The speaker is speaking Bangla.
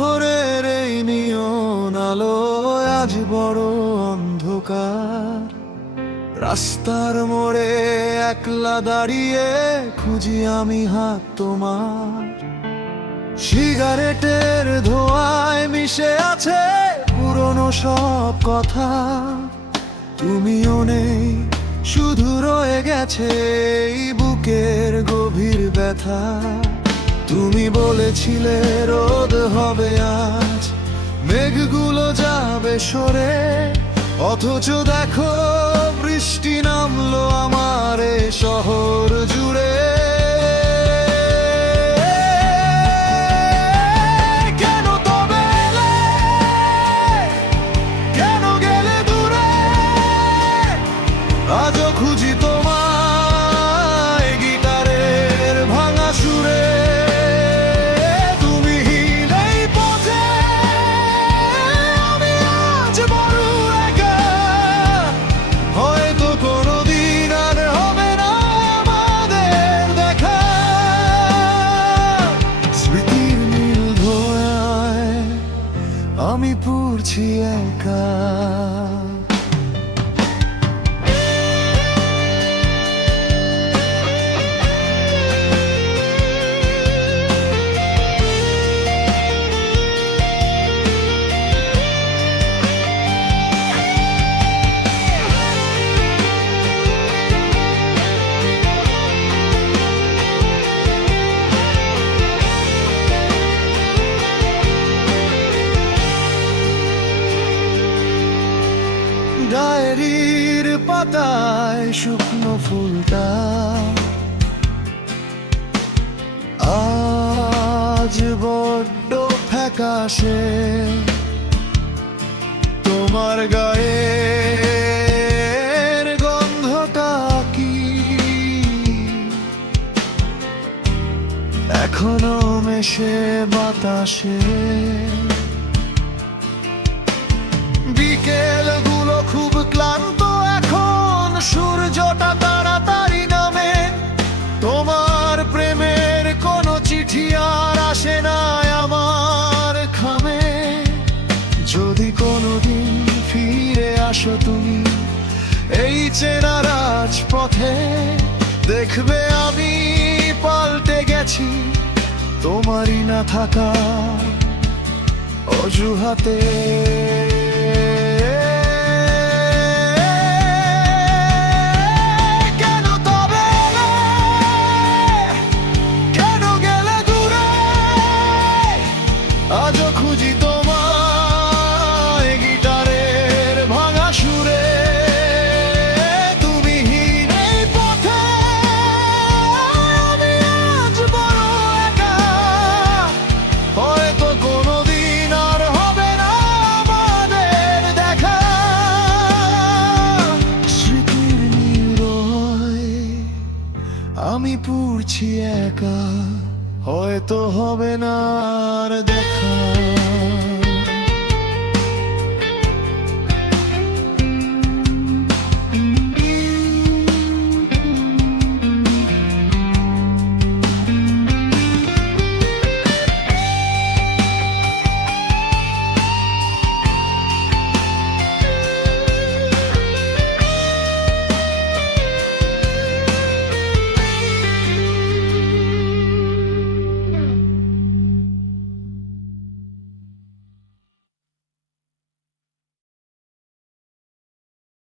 শহরের এই নিয়ন আলো আজ বড় অন্ধকার। রাস্তার মোড়ে একলা দাঁড়িয়ে খুঁজি আমি হাত তোমার। সিগারেটের ধোঁয়ায় মিশে আছে পুরনো সব কথা। তুমিও নেই, শুধু রয়ে গেছে এই বুকের গভীর ব্যথা। তুমি বলেছিলে রোদ হবে আজ, মেঘগুলো যাবে সরে, অথচ দেখো বৃষ্টি নামলো আমার এ শহর জুড়ে। কেন তবে এলে? কেন গেলে দূরে? আজও খুঁজি তোমায় গিটারের ভাঙা সুরে। তুমি নেই পথে, আমি আজ বড় একা। হয়তো কোনোদিন আর হবে না আমাদের দেখা। স্মৃতির নীল ধোঁয়ায় আমি পুড়ছি একা। ডায়েরির পাতায় শুকনো ফুলটা আজ বড্ড ফ্যাকাশে। তোমার গায়ের গন্ধটা কি এখনো মেশে বাতাসে? বিকেলগুলো খুব ক্লান্ত এখন, সূর্যটা তাড়াতাড়ি নামে। তোমার প্রেমের কোনো চিঠি আর আসে না আমার খামে। যদি কোনোদিন ফিরে আসো তুমি এই চেনা রাজপথে, দেখবে আমি পাল্টে গেছি তোমারই না থাকা অজুহাতে। কেন তবে এলে? কেন গেলে দূরে? আজও খুঁজি তোমায় গিটারের ভাঙা সুরে। তুমি নেই পথে, আমি আজ বড় একা। হয়তো কোনোদিন আর হবে না আমাদের দেখা। স্মৃতির নীরয় আমি পুড়ছি একা। হয়তো হবে না